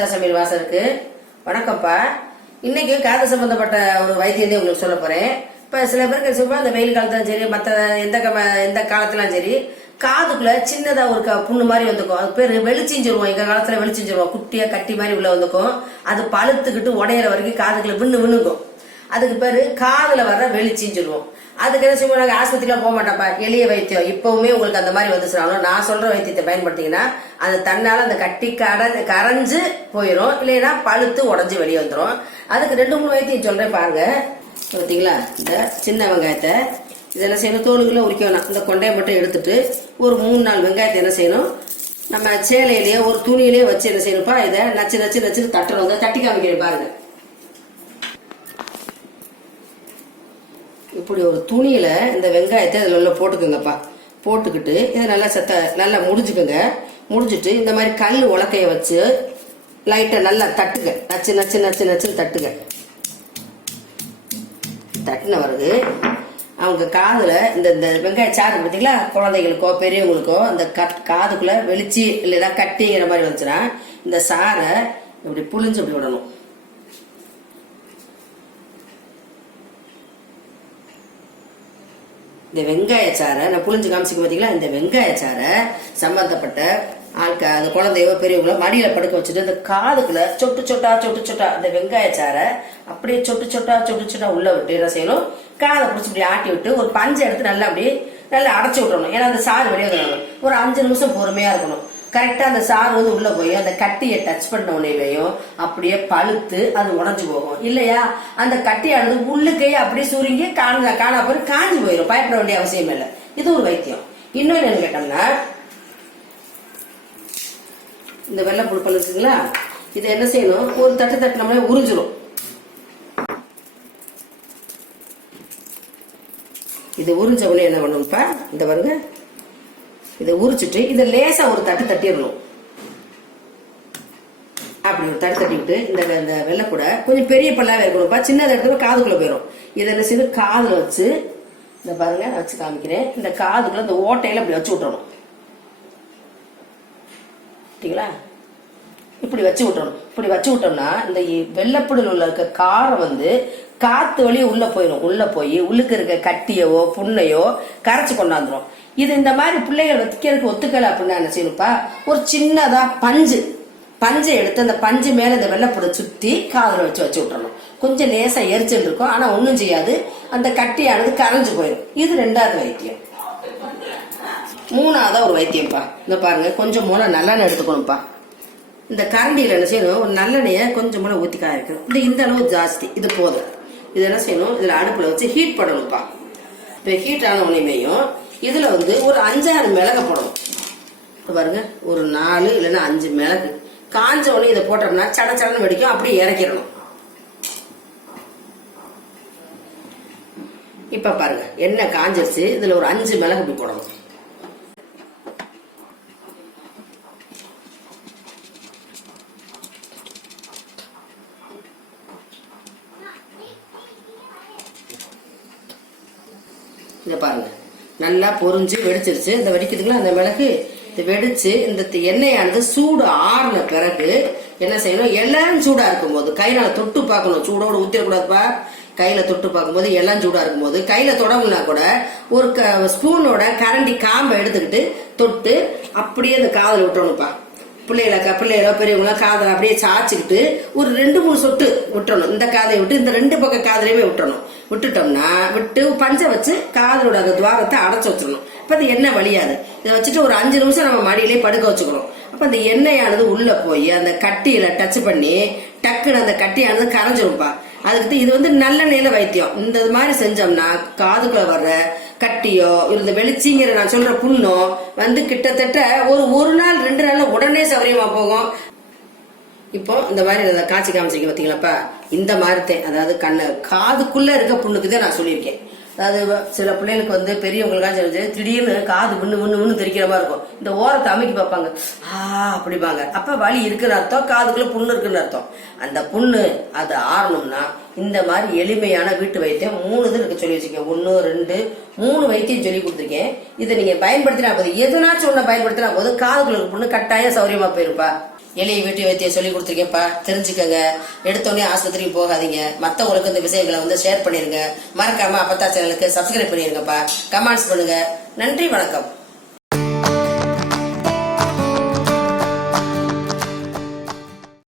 சட்ட சமையல் வாசருக்கு வணக்கம்ப்பா. இன்னைக்கு காது சம்பந்தப்பட்ட ஒரு வைத்தியத்தை உங்களுக்கு சொல்ல போறேன். இப்ப சில பேருக்கு சும்மா இந்த வெயில் காலத்திலும் சரி மற்ற எந்த எந்த காலத்திலும் சரி காதுக்குள்ள சின்னதா ஒரு க- புண்ணு மாதிரி வந்துக்கும். அது சொல்லுவோம் வெளிச்சிஞ்சிருவோம். எங்க காலத்துல வெளிச்சிஞ்சிருவோம். குட்டியா கட்டி மாதிரி உள்ள வந்துக்கும். அது பழுத்துக்கிட்டு உடையிற வரைக்கும் காதுக்குள்ள விண்ணு விண்ணுக்கும் அதுக்கு பேரு காதுல வர்ற வெளிச்சிஞ்சிருவோம். அதுக்கு என்ன செய்வோம் நாங்க? ஆஸ்பத்திரிலாம் போக மாட்டோம்ப்பா எளிய வைத்தியம். இப்போவுமே உங்களுக்கு அந்த மாதிரி வந்துச்சுனாலும் நான் சொல்ற வைத்தியத்தை பயன்படுத்திங்கன்னா அது தன்னால் அந்த கட்டி கட கரைஞ்சு போயிடும் இல்லைன்னா பழுத்து உடஞ்சி வெளியே வந்துடும் அதுக்கு ரெண்டு மூணு வைத்தியம் சொல்கிறேன் பாருங்க. பார்த்தீங்களா இந்த சின்ன வெங்காயத்தை இதை என்ன செய்யணும்? தோலுக்குள்ளே உரிக்க வேணாம். இந்த கொண்டையை மட்டும் எடுத்துட்டு ஒரு மூணு நாலு வெங்காயத்தை என்ன செய்யணும்? நம்ம சேலையிலேயே ஒரு துணியிலேயே வச்சு என்ன செய்யணும்ப்பா? இதை நச்சு நச்சு நச்சு தட்டணும் தட்டி காமிக்கிறேன் பாருங்கள் இப்படி ஒரு துணியில் இந்த வெங்காயத்தை அதில் உள்ள போட்டுக்கோங்கப்பா. போட்டுக்கிட்டு இதை நல்லா செத்த நல்லா முடிஞ்சுக்கோங்க. முடிஞ்சிட்டு இந்த மாதிரி கல் உலக்கைய வச்சு லைட்டை நல்லா தட்டுங்க. நச்சு நச்சு நச்சு நச்சுன்னு தட்டுங்க. தட்டின பிறகு அவங்க காதில் இந்த இந்த வெங்காய சாறு பார்த்தீங்களா குழந்தைகளுக்கோ பெரியவங்களுக்கோ அந்த கட் காதுக்குள்ளே வெளிச்சி இல்லைன்னா கட்டிங்கிற மாதிரி வந்துச்சுன்னா இந்த சாரை இப்படி புழிஞ்சு இப்படி விடணும். இந்த வெங்காயச்சாரை நான் புளிஞ்சு காமிச்சிக்க பார்த்தீங்களா இந்த வெங்காயச்சாரை சம்பந்தப்பட்ட ஆட்க அந்த குழந்தையோ பெரியவங்களோ மடியில் படுக்க வச்சுட்டு அந்த காதுக்குள்ள சொட்டு சொட்டா சொட்டு சொட்டா அந்த வெங்காயச்சாரை அப்படியே சொட்டு சொட்டா சொட்டு சொட்டா உள்ள விட்டு என்ன செய்யணும்? காதை பிடிச்சி இப்படி ஆட்டி விட்டு ஒரு பஞ்சை எடுத்து நல்லா அப்படியே நல்லா அடைச்சி விட்டுறணும். ஏன்னா அந்த சாறு வெளியே வந்துடணும். ஒரு அஞ்சு நிமிஷம் பொறுமையா இருக்கணும். கரெக்டாக அந்த சாறு வந்து உள்ளே போய் அந்த கட்டியை டச் பண்ண உடனேயும் அப்படியே பழுத்து அது உடஞ்சி போகும். இல்லையா? அந்த கட்டியானது உள்ளுக்கே அப்படியே சுருங்கி காண காணா போய் காஞ்சி போயிடும் பயப்பட வேண்டிய அவசியம் இல்லை. இது ஒரு வைத்தியம். இன்னொன்று என்ன கேட்டோம்னா இந்த வெள்ளை புழுப்பல் இருக்குங்களா? இது என்ன செய்யணும்? ஒரு தட்டு தட்டினோம்னா உறிஞ்சிரும். இது உறிஞ்ச உடனே என்ன பண்ணணும்ப்பா இந்த பாருங்க. இதை உரிச்சிட்டு இதை லேசா ஒரு தட்டு தட்டிடணும். அப்படி ஒரு தட்டு தட்டிவிட்டு இந்த இந்த வெள்ளைக்கூட கொஞ்சம் பெரிய பல்லாவே இருக்கணும்ப்பா. சின்னது இடத்துல காதுக்குள்ள போயிடும் இதை என்ன செய்து காதுல வச்சு இந்த பாருங்க நான் வச்சு காமிக்கிறேன். இந்த காதுக்குள்ள இந்த ஓட்டையில அப்படி வச்சு விட்டுறணும். சரிங்களா? இப்படி வச்சு விட்டுறணும். இப்படி வச்சு விட்டோம்னா இந்த வெள்ளப்புடில் உள்ள இருக்க காரம் வந்து காத்து வழியே உள்ள போயிடும் உள்ள போய் உள்ளுக்கு இருக்க கட்டியவோ புண்ணையோ கரைச்சி கொண்டாந்துரும். இது இந்த மாதிரி பிள்ளைகள் வைக்கிறதுக்கு ஒத்துக்கல அப்படின்னா என்ன செய்யணும்ப்பா? ஒரு சின்னதா பஞ்சு. பஞ்சை எடுத்து அந்த பஞ்சு மேல இந்த வெள்ளைப்புடை சுத்தி காதில் வச்சு வச்சு விட்டுறணும். கொஞ்சம் லேசா எரிச்சல் இருக்கும். ஆனா ஒண்ணும் செய்யாது. அந்த கட்டியானது கரைஞ்சு போயிடும் இது ரெண்டாவது வைத்தியம். மூணாவதா ஒரு வைத்தியம்ப்பா. இந்த பாருங்க கொஞ்சம் மூளை நல்லெண்ணெய் எடுத்துக்கணும்ப்பா. இந்த கரண்டியில் என்ன செய்யணும்? ஒரு நல்லெண்ணெயை கொஞ்சம் மூளை ஊற்றி காய வைக்கணும் இந்த இந்த அளவு ஜாஸ்தி. இது போதும். இது என்ன செய்யணும்? இதில் அடுப்பில் வச்சு ஹீட் பண்ணணும்ப்பா இப்போ ஹீட் ஆன உடனேயும் இதில் வந்து ஒரு அஞ்சாறு மிளகை போடணும். பாருங்க ஒரு நாலு இல்லைன்னா அஞ்சு மிளகு. காஞ்ச உடனே இதை போட்டோம்னா சட சடன்னு வெடிக்கும் அப்படியே இறக்கிடணும். இப்போ பாருங்க எண்ணெய் காஞ்சிருச்சு இதில் ஒரு அஞ்சு மிளகு இப்படி போடணும். இதை பாருங்க. நல்லா பொரிஞ்சு வெடிச்சிருச்சு. இந்த வெடிக்கிறதுக்குள்ள அந்த மிளகு இது வெடிச்சு இந்த எண்ணெயானது சூடு ஆறின பிறகு என்ன செய்யணும்? எல்லாம் சூடா இருக்கும்போது கையில தொட்டு பார்க்கணும். சூடோடு ஊத்திடக்கூடாதுப்பா. கையில தொட்டு பார்க்கும்போது எல்லாம் சூடா இருக்கும்போது கையில தொடங்குனா கூட ஒரு க- ஸ்பூனோட கரண்டி காம்பை எடுத்துக்கிட்டு தொட்டு அப்படியே அந்த காதல் விட்டணும்ப்பா பிள்ளைகளை பிள்ளைகளோ பெரியவங்களோ காதலை அப்படியே சாய்ச்சிக்கிட்டு ஒரு ரெண்டு மூணு சொட்டு விட்டுறணும். இந்த காதை விட்டு இந்த ரெண்டு பக்கம் காதலையுமே விட்டுறணும். விட்டுட்டோம்னா விட்டு பஞ்சை வச்சு காதலோட அந்த துவாரத்தை அடைச்சி வச்சிடணும். அப்போ அது எண்ணெய் வழியாது. இதை வச்சுட்டு ஒரு அஞ்சு நிமிஷம் நம்ம மடியிலே படுக்க வச்சுக்கிறோம் அப்போ அந்த எண்ணெயானது உள்ள போய் அந்த கட்டியில டச் பண்ணி டக்குன்னு அந்த கட்டியானது கரைஞ்சிரும்ப்பா அதுக்கு இது வந்து நல்லெண்ணெயில வைத்தியம். இந்த மாதிரி செஞ்சோம்னா காதுக்குள்ள வர்ற கட்டியோ இந்த வெளிச்சிங்கிற நான் சொல்ற புண்ணோ வந்து கிட்டத்தட்ட ஒரு ஒரு நாள் ரெண்டு நாள்ல உடனே சௌரியமா போகும். இப்போ இந்த மாதிரி காட்சி காமிச்சிங்க பார்த்தீங்களாப்பா இந்த மாதிரி தான் அதாவது கண்ணு காதுக்குள்ள இருக்க புண்ணுக்கு தான் நான் சொல்லியிருக்கேன். அதாவது சில பிள்ளைகளுக்கு வந்து பெரியவங்களுக்காக சொல்லி திடீர்னு காது புண்ணு புண்ணு புண்ணு தெரிக்கிற மாதிரி இருக்கும். இந்த ஓரத்தை அமைக்கி பார்ப்பாங்க. ஆ அப்படிப்பாங்க அப்போ வலி இருக்குன்னு அர்த்தம் காதுக்குள்ள புண்ணு இருக்குன்னு அர்த்தம். அந்த புண்ணு அது ஆறணும்னா இந்த மாதிரி எளிமையான வீட்டு வைத்தியம் மூணு இது இருக்கு சொல்லி வச்சுக்கோங்க. ஒன்று ரெண்டு மூணு வைத்தியம் சொல்லி கொடுத்துருக்கேன். இதை நீங்கள் பயன்படுத்தினா போதும். எதுனாச்சும் ஒன்றை பயன்படுத்தினா போதும். காதுகளுக்கு பொண்ணு கட்டாயம் சௌரியமாக போயிருப்பா. எளிய வீட்டு வைத்தியம் சொல்லி கொடுத்துருக்கேன்ப்பா. தெரிஞ்சுக்கங்க. எடுத்தோடனே ஆஸ்பத்திரிக்கு போகாதீங்க. மற்றவங்களுக்கு இந்த விஷயங்களை வந்து ஷேர் பண்ணிருங்க. மறக்காம அப்பத்தா சேனலுக்கு சப்ஸ்கிரைப் பண்ணிருங்கப்பா. கமெண்ட்ஸ் பண்ணுங்க. நன்றி வணக்கம்.